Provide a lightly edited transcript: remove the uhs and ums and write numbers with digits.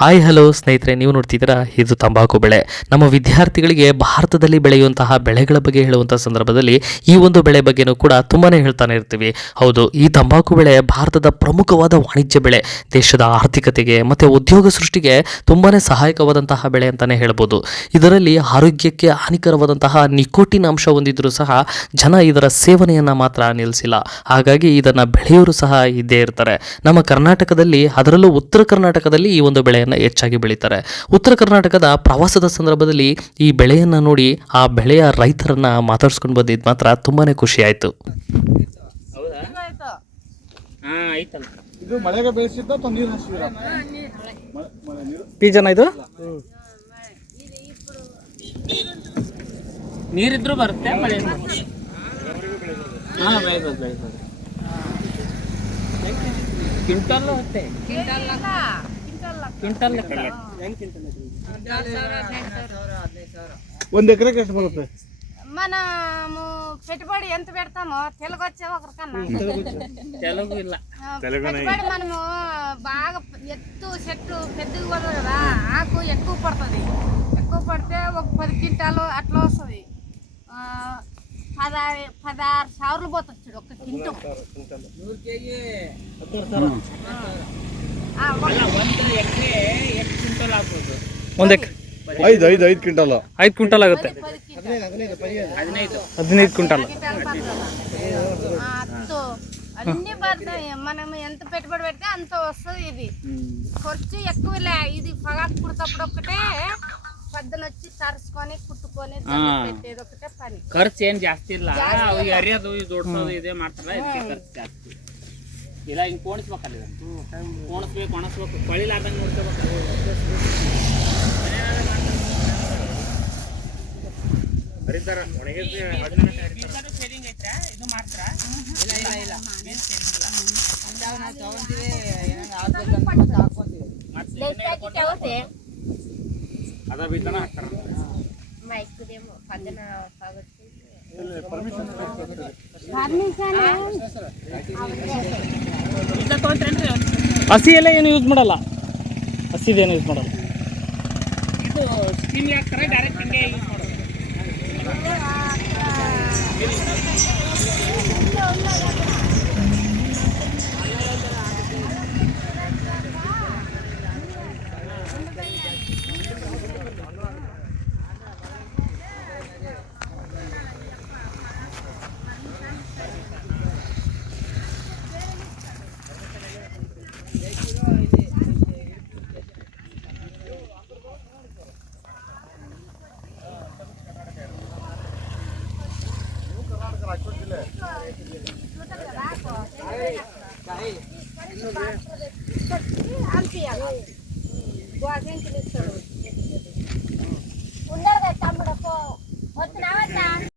Hi hello ಸ್ನೇಹಿತರೆ, ನೀವು ನೋಡ್ತಿದ್ದೀರಾ ಇದು ತಂಬಾಕು ಬೆಳೆ. ನಮ್ಮ ವಿದ್ಯಾರ್ಥಿಗಳಿಗೆ ಭಾರತದಲ್ಲಿ ಬೆಳೆಯುವಂತಹ ಬೆಳೆಗಳ ಬಗ್ಗೆ ಹೇಳುವಂತಹ ಸಂದರ್ಭದಲ್ಲಿ ಈ ಒಂದು ಬೆಳೆ ಬಗ್ಗೆನೂ ಕೂಡ ತುಂಬಾನೇ ಹೇಳ್ತಾನೆ ಇರ್ತೀವಿ. ಹೌದು, ಈ ತಂಬಾಕು ಬೆಳೆ ಭಾರತದ ಪ್ರಮುಖವಾದ ವಾಣಿಜ್ಯ ಬೆಳೆ. ದೇಶದ ಆರ್ಥಿಕತೆಗೆ ಮತ್ತೆ ಉದ್ಯೋಗ ಸೃಷ್ಟಿಗೆ ತುಂಬಾನೇ ಸಹಾಯಕವಾದಂತಹ ಬೆಳೆ ಅಂತಾನೆ ಹೇಳ್ಬೋದು. ಇದರಲ್ಲಿ ಆರೋಗ್ಯಕ್ಕೆ ಹಾನಿಕರವಾದಂತಹ ನಿಕೋಟಿನ್ ಅಂಶ ಹೊಂದಿದ್ರೂ ಸಹ ಜನ ಇದರ ಸೇವನೆಯನ್ನ ಮಾತ್ರ ನಿಲ್ಲಿಸಿಲ್ಲ. ಹಾಗಾಗಿ ಇದನ್ನ ಬೆಳೆಯೋರು ಸಹ ಇದ್ದೇ ಇರ್ತಾರೆ. ನಮ್ಮ ಕರ್ನಾಟಕದಲ್ಲಿ, ಅದರಲ್ಲೂ ಉತ್ತರ ಕರ್ನಾಟಕದಲ್ಲಿ ಈ ಒಂದು ಬೆಳೆಯನ್ನು ಹೆಚ್ಚಾಗಿ ಬೆಳೀತಾರೆ. ಉತ್ತರ ಕರ್ನಾಟಕದ ಪ್ರವಾಸದ ಸಂದರ್ಭದಲ್ಲಿ ಈ ಬೆಳೆಯನ್ನ ನೋಡಿ ಆ ಬೆಳೆಯ ರೈತರನ್ನ ಮಾತಾಡ್ಸ್ಕೊಂಡು ಬಂದಿದ್ದು ಮಾತ್ರ ತುಂಬಾನೇ ಖುಷಿ ಆಯ್ತು. ಇದು ಮಳೆಗೆ ಬೆಳೆಸಿದ್ದ ಅಥವಾ ನೀರು ಹಸಿರ ಬೀಜನ ಇದು ನೀರಿದ್ರು ಬರುತ್ತೆ, ಮಳೆ ಕ್ವಿಂಟಲ್ ಹೋಗುತ್ತೆ. ಒಂದು ఎకరెకి ಎಷ್ಟು బರುತ್ತೆ? మనము పెట్టుబడి ఎంత పెడతామో తెలుగు వచ్చే ఒకరికన్నా తెలుగు ಇಲ್ಲ, పెట్టుబడి మనము బాగా ఎత్తు చెట్టు పెద్దగా పడుతుంది కదా, ఆకు ఎక్కువ పడుతుంది. ఎక్కువ పడితే ఒక 10 క్వింటాలు అట్లా వస్తుంది. 16,000 పోతుంది చూడు ఒక కింటు. 100 kg ಒಂದು ಎಕರೆ ಎಷ್ಟು ಕ್ವಿಂಟಲ್ ಆಗ್ಬೋದು? ಒಂದು ಎಕರೆ 5 ಕ್ವಿಂಟಲ್ 5 ಕ್ವಿಂಟಲ್ ಆಗುತ್ತೆ. 15 క్వింటాల్ అన్ని పడతాయి. మనం ఎంత పెట్టుబడి పెడితే అంత వస్తుంది. ఇది ఖర్చు ఎక్కువలే. ఇది పొగాకు కుడతప్పుడు ఒకటే పొద్దున వచ్చి తరుచుకొని కుట్టుకొని పెట్టేది ఒకటే పని. ಖರ್ಚು ಏನ್ ಜಾಸ್ತಿ ಇಲ್ಲ. ಅವು ಅರಿಯೋದು ದೊಡ್ಡದು ಇದೇ ಮಾಡ್ತಾರ, ಇದಕ್ಕೆ ಖರ್ಚು ಜಾಸ್ತಿ ಇಲ್ಲ. ಹಿಂಗೆ ಕೋಣಿಸ್ಬೇಕಲ್ಲ, ಕೋಣಿಸ್ಬೇಕು, ಒಣಸ್ಬೇಕು, ಕೊಳಿಲಾರ್ದಂಗೆ ನೋಡ್ಕೋಬೇಕು. ಸೇರಿಂಗ್ ಐತ್ರಾ? ಇದು ಮಾಡ್ತಾರ? ಇಲ್ಲ ಅದ ಬಿತ್ತನ ಹಾಕ್ತಾರ. ಹಸಿ ಎಲ್ಲ ಏನು ಯೂಸ್ ಮಾಡಲ್ಲ, ಹಸಿದೇನು ಯೂಸ್ ಮಾಡಲ್ಲ. ಇದು ಸ್ಟೀಮ್ ಹಾಕ್ತಾರೆ, ಡೈರೆಕ್ಟ್ ಹಿಂಗೆ ಯೂಸ್ ಮಾಡೋದು. అనిపించాలి.